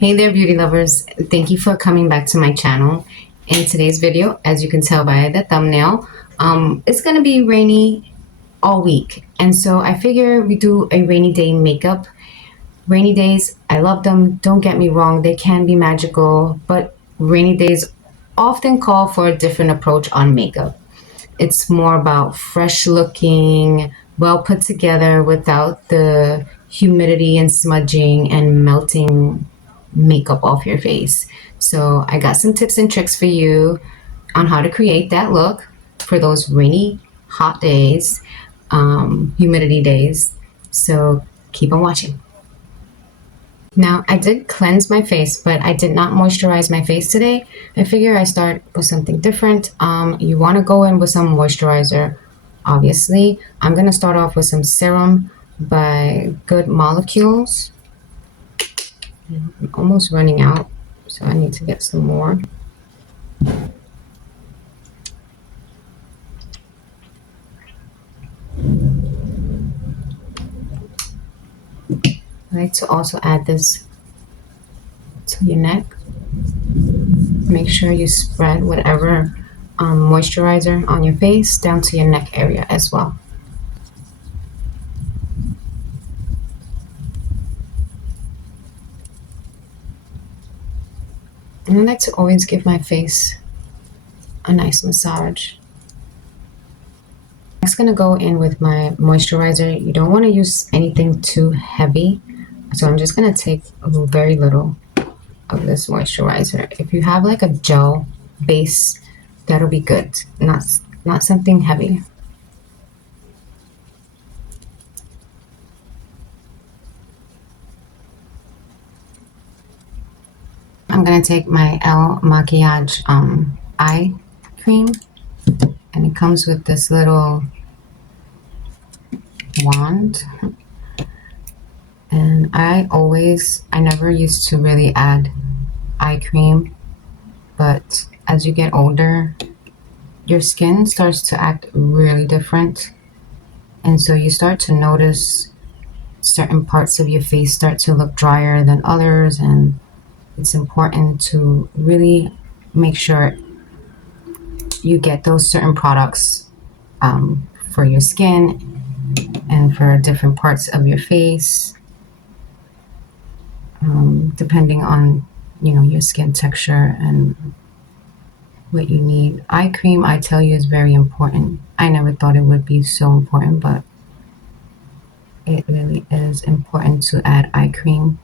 Hey there, beauty lovers. Thank you for coming back to my channel. In today's video, as you can tell by the thumbnail, it's going to be rainy all week. And so I figure we do a rainy day makeup. Rainy days, I love them. Don't get me wrong, they can be magical, but rainy days often call for a different approach on makeup. It's more about fresh looking, well put together without the humidity and smudging and melting makeup off your face. So I got some tips and tricks for you on how to create that look for those rainy, hot days, humidity days. So keep on watching. Now, I did cleanse my face, but I did not moisturize my face today. I figure I start with something different. You want to go in with some moisturizer, obviously. I'm going to start off with some serum by Good Molecules. I'm almost running out, so I need to get some more. I like to also add this to your neck. Make sure you spread whatever moisturizer on your face down to your neck area as well. And I like to always give my face a nice massage. Next, going to go in with my moisturizer. You don't want to use anything too heavy, so I'm just going to take very little of this moisturizer. If you have like a gel base, that'll be good. Not something heavy. I'm gonna take my El Maquillage eye cream, and it comes with this little wand. And I never used to really add eye cream, but as you get older, your skin starts to act really different. And so you start to notice certain parts of your face start to look drier than others, and it's important to really make sure you get those certain products for your skin and for different parts of your face, depending on your skin texture and what you need. Eye cream, I tell you, is very important. I never thought it would be so important, but it really is important to add eye cream.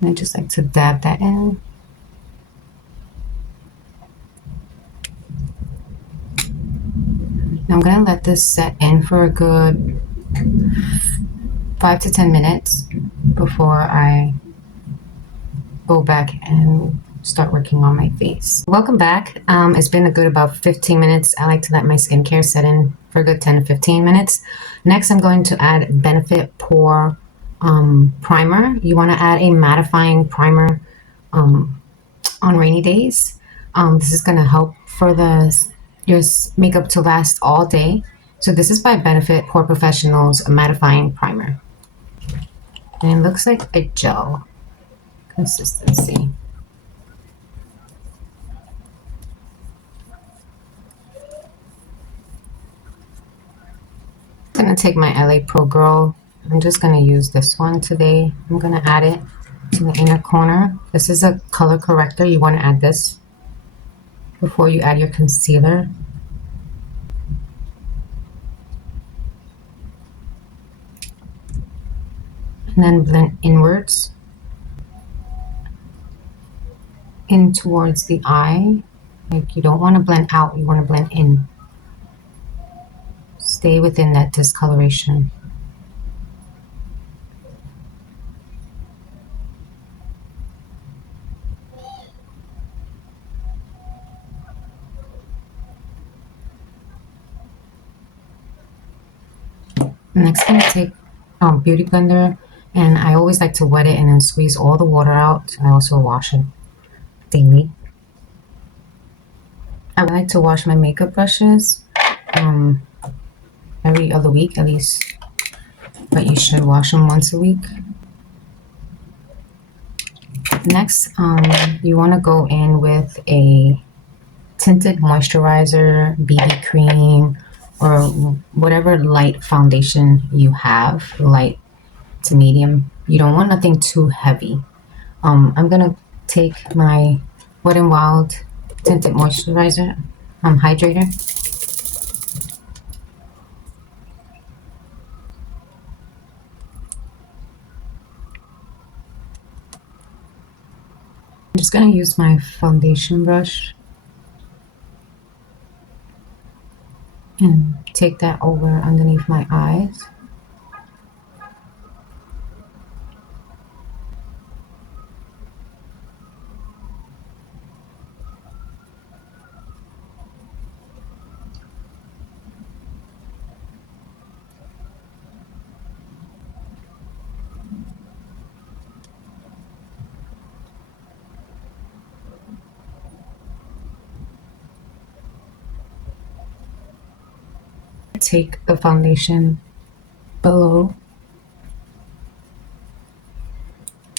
And I just like to dab that in. Now I'm going to let this set in for a good 5 to 10 minutes before I go back and start working on my face. Welcome back. It's been a good about 15 minutes. I like to let my skincare set in for a good 10 to 15 minutes. Next, I'm going to add Benefit Pore primer. You want to add a mattifying primer on rainy days. This is going to help for your makeup to last all day. So this is by Benefit Pore Professional's mattifying primer, and it looks like a gel consistency. I'm going to take my LA Pro Girl. I'm just going to use this one today. I'm going to add it to the inner corner. This is a color corrector. You want to add this before you add your concealer. And then blend inwards in towards the eye. Like, you don't want to blend out, you want to blend in. Stay within that discoloration. Next, I'm going to take Beauty Blender, and I always like to wet it and then squeeze all the water out. I also wash it daily. I like to wash my makeup brushes every other week at least. but you should wash them once a week. Next, you want to go in with a tinted moisturizer, BB cream, or whatever light foundation you have, light to medium. You don't want nothing too heavy. I'm gonna take my Wet n Wild tinted moisturizer, hydrator. I'm just gonna use my foundation brush and take that over underneath my eyes. Take the foundation below,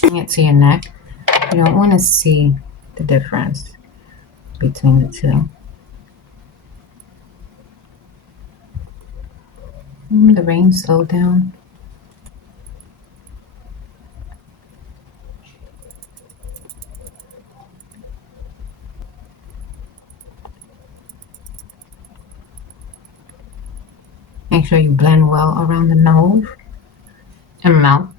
bring it to your neck. You don't want to see the difference between the two. The rain slowed down. Make sure you blend well around the nose and mouth.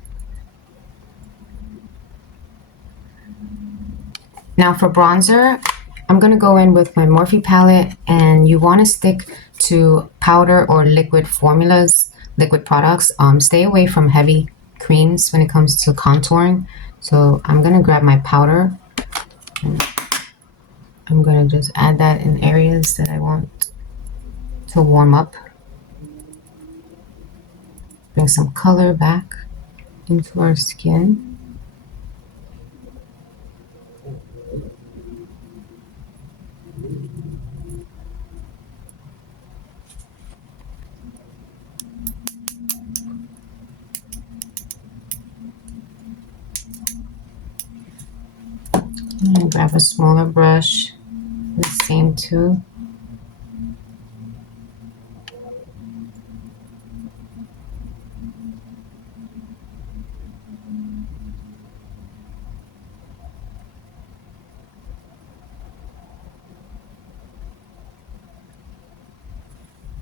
Now for bronzer, I'm going to go in with my Morphe palette, and you want to stick to powder or liquid formulas, liquid products. Stay away from heavy creams when it comes to contouring. So I'm going to grab my powder, and I'm going to just add that in areas that I want to warm up. Bring some color back into our skin. And grab a smaller brush, the same too.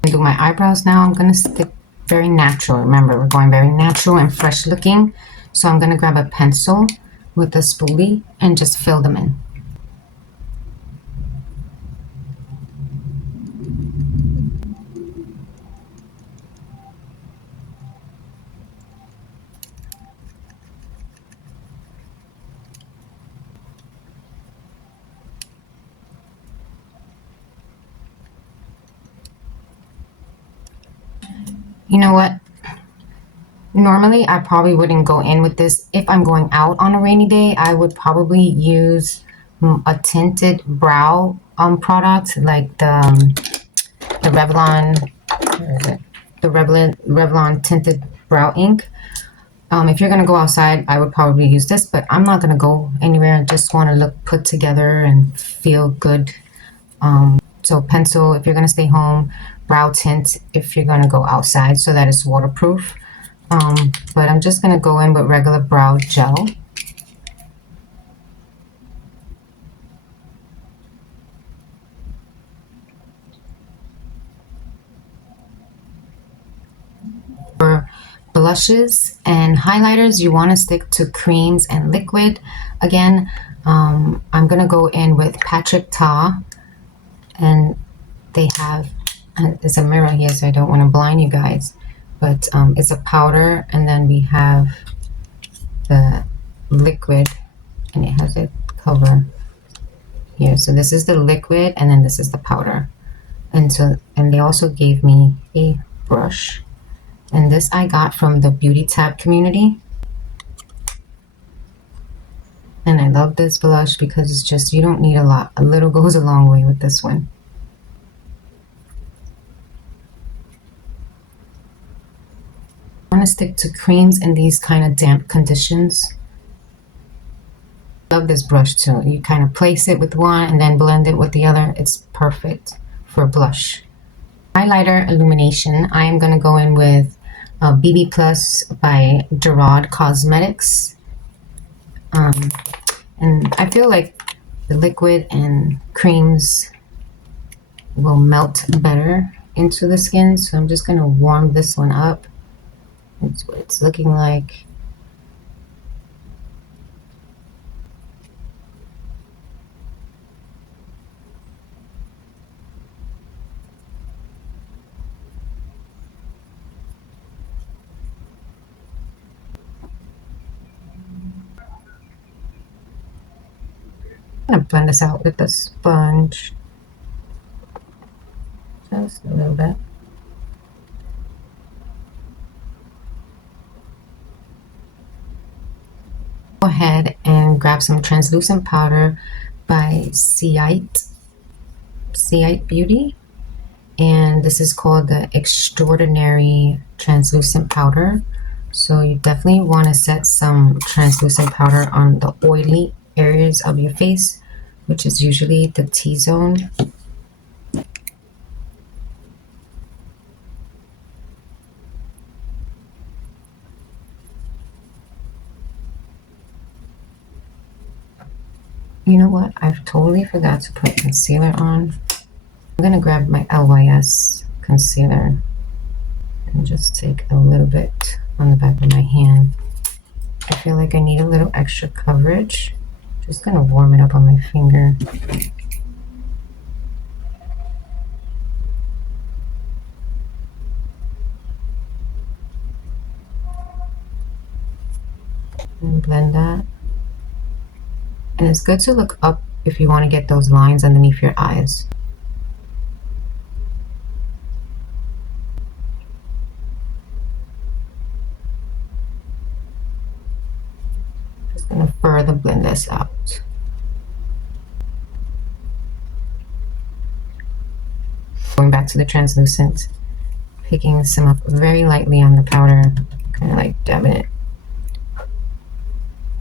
Do my eyebrows now. I'm going to stick very natural. Remember, we're going very natural and fresh looking. So I'm going to grab a pencil with a spoolie and just fill them in. You know what? Normally, I probably wouldn't go in with this. If I'm going out on a rainy day, I would probably use a tinted brow product like the Revlon, where is it? The Revlon tinted brow ink. If you're gonna go outside, I would probably use this, but I'm not gonna go anywhere. I just want to look put together and feel good. So pencil if you're gonna stay home, brow tint if you're gonna go outside, so that it's waterproof. But I'm just gonna go in with regular brow gel. For blushes and highlighters, you want to stick to creams and liquid. Again, I'm gonna go in with Patrick Ta, and they have, there's a mirror here, so I don't want to blind you guys, but it's a powder, and then we have the liquid, and it has a cover here. So this is the liquid, and then this is the powder. And they also gave me a brush, and this I got from the Beauty Tab community. And I love this blush because it's just, you don't need a lot. A little goes a long way with this one. want to stick to creams in these kind of damp conditions. Love this brush too. You kind of place it with one and then blend it with the other. It's perfect for blush. Highlighter illumination. I am going to go in with BB Plus by Gerard Cosmetics. And I feel like the liquid and creams will melt better into the skin. So I'm just going to warm this one up. That's what it's looking like. I'm going to blend this out with a sponge. Just a little bit. Go ahead and grab some translucent powder by Siite Beauty. And this is called the Extraordinary Translucent Powder. So you definitely want to set some translucent powder on the oily areas of your face, which is usually the T-zone. You know what? I've totally forgot to put concealer on. I'm going to grab my LYS concealer and just take a little bit on the back of my hand. I feel like I need a little extra coverage. Just going to warm it up on my finger. And blend that. And it's good to look up if you want to get those lines underneath your eyes. Just going to further blend this out. Going back to the translucent, picking some up very lightly on the powder, kind of like dabbing it,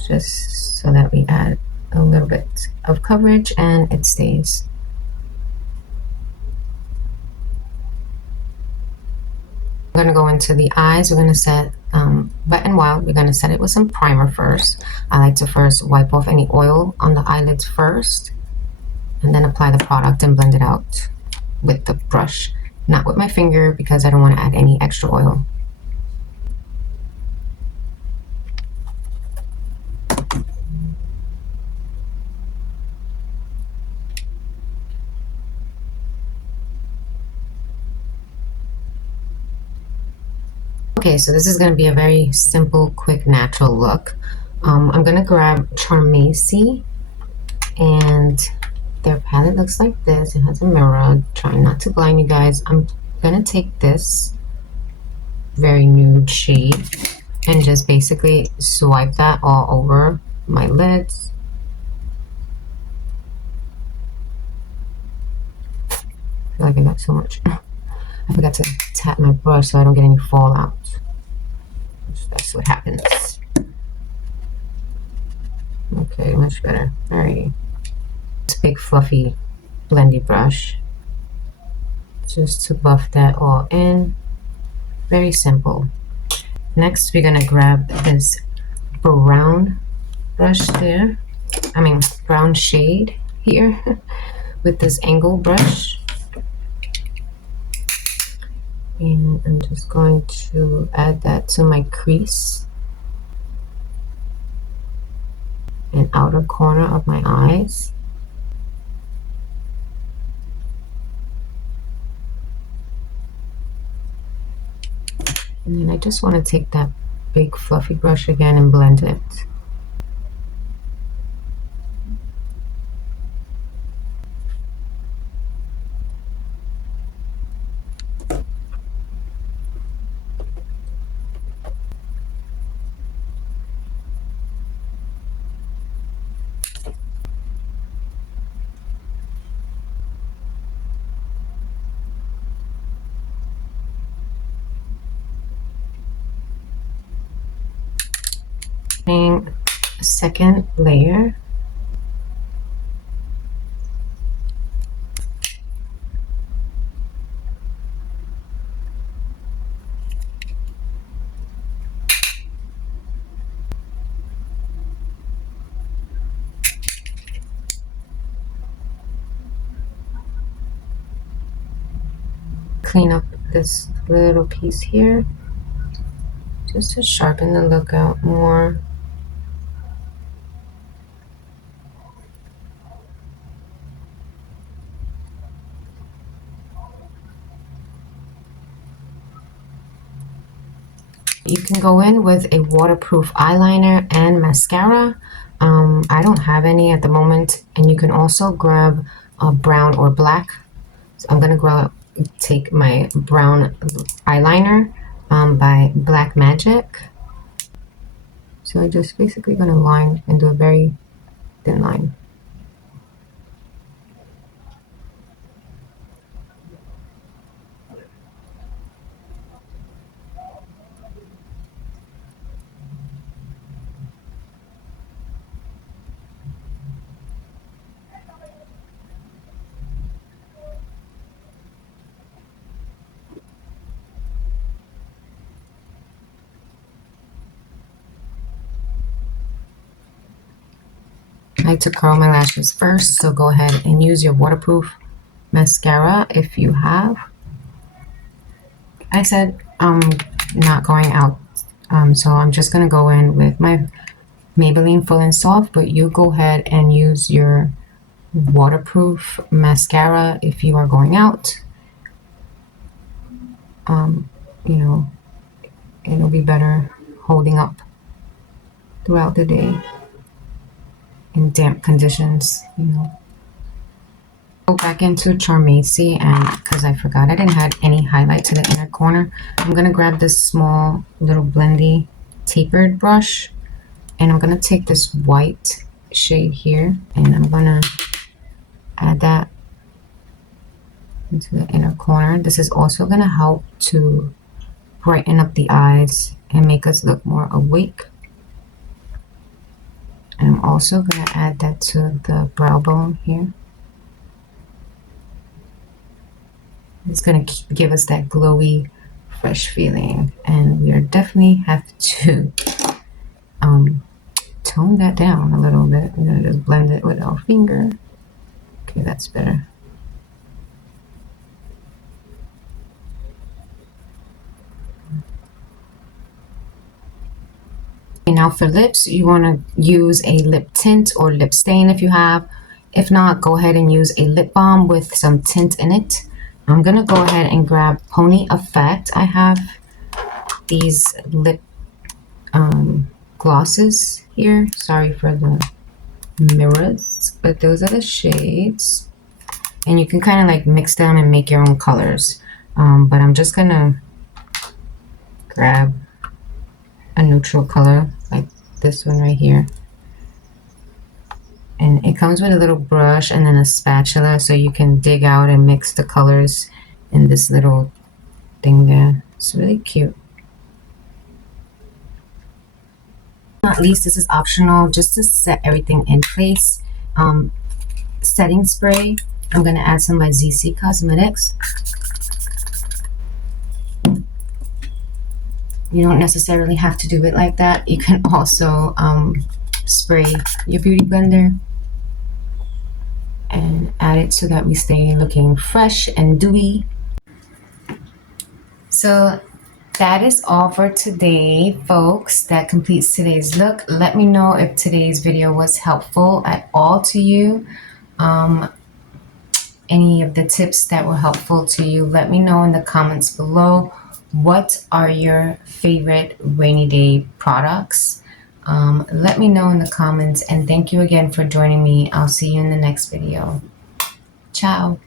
just so that we add a little bit of coverage and it stays. We're going to go into the eyes. We're going to set Wet n Wild. We're going to set it with some primer first. I like to first wipe off any oil on the eyelids first and then apply the product and blend it out with the brush, not with my finger because I don't want to add any extra oil. Okay, so this is going to be a very simple, quick, natural look. I'm going to grab Charmacy, and their palette looks like this. It has a mirror. Trying not to blind you guys. I'm going to take this very nude shade and just basically swipe that all over my lids. I feel like I got so much. I forgot to tap my brush so I don't get any fallout. That's what happens. Okay, much better. Alrighty. This big fluffy blendy brush. Just to buff that all in. Very simple. Next, we're gonna grab this brown brush there. Brown shade here with this angle brush. And I'm just going to add that to my crease and outer corner of my eyes. And then I just want to take that big fluffy brush again and blend it. A second layer. Clean up this little piece here just to sharpen the look out more. You can go in with a waterproof eyeliner and mascara. I don't have any at the moment, and you can also grab a brown or black. So I'm gonna take my brown eyeliner by Black Magic. So I just basically gonna line and do a very thin line. I like to curl my lashes first, so go ahead and use your waterproof mascara if you have. I said I'm not going out, so I'm just gonna go in with my Maybelline Full and Soft, but you go ahead and use your waterproof mascara if you are going out. You know, it'll be better holding up throughout the day in damp conditions, you know. Go back into Charmacy, and because I forgot I didn't have any highlight to the inner corner, I'm gonna grab this small little blendy tapered brush, and I'm gonna take this white shade here, and I'm gonna add that into the inner corner. This is also gonna help to brighten up the eyes and make us look more awake. And I'm also going to add that to the brow bone here. It's going to give us that glowy, fresh feeling. And we are definitely have to tone that down a little bit. We're going to just blend it with our finger. Okay, that's better. Now for lips, you want to use a lip tint or lip stain if you have. If not, go ahead and use a lip balm with some tint in it. I'm going to go ahead and grab Pony Effect. I have these lip glosses here. Sorry for the mirrors, but those are the shades. And you can kind of like mix them and make your own colors. But I'm just going to grab a neutral color like this one right here, and it comes with a little brush and then a spatula, so you can dig out and mix the colors in this little thing there. It's really cute. Not least, this is optional just to set everything in place. Setting spray, I'm going to add some by ZC Cosmetics. You don't necessarily have to do it like that. You can also spray your beauty blender and add it so that we stay looking fresh and dewy. So that is all for today, folks. That completes today's look. Let me know if today's video was helpful at all to you. Any of the tips that were helpful to you, let me know in the comments below. What are your favorite rainy day products? Let me know in the comments, and thank you again for joining me. I'll see you in the next video. Ciao.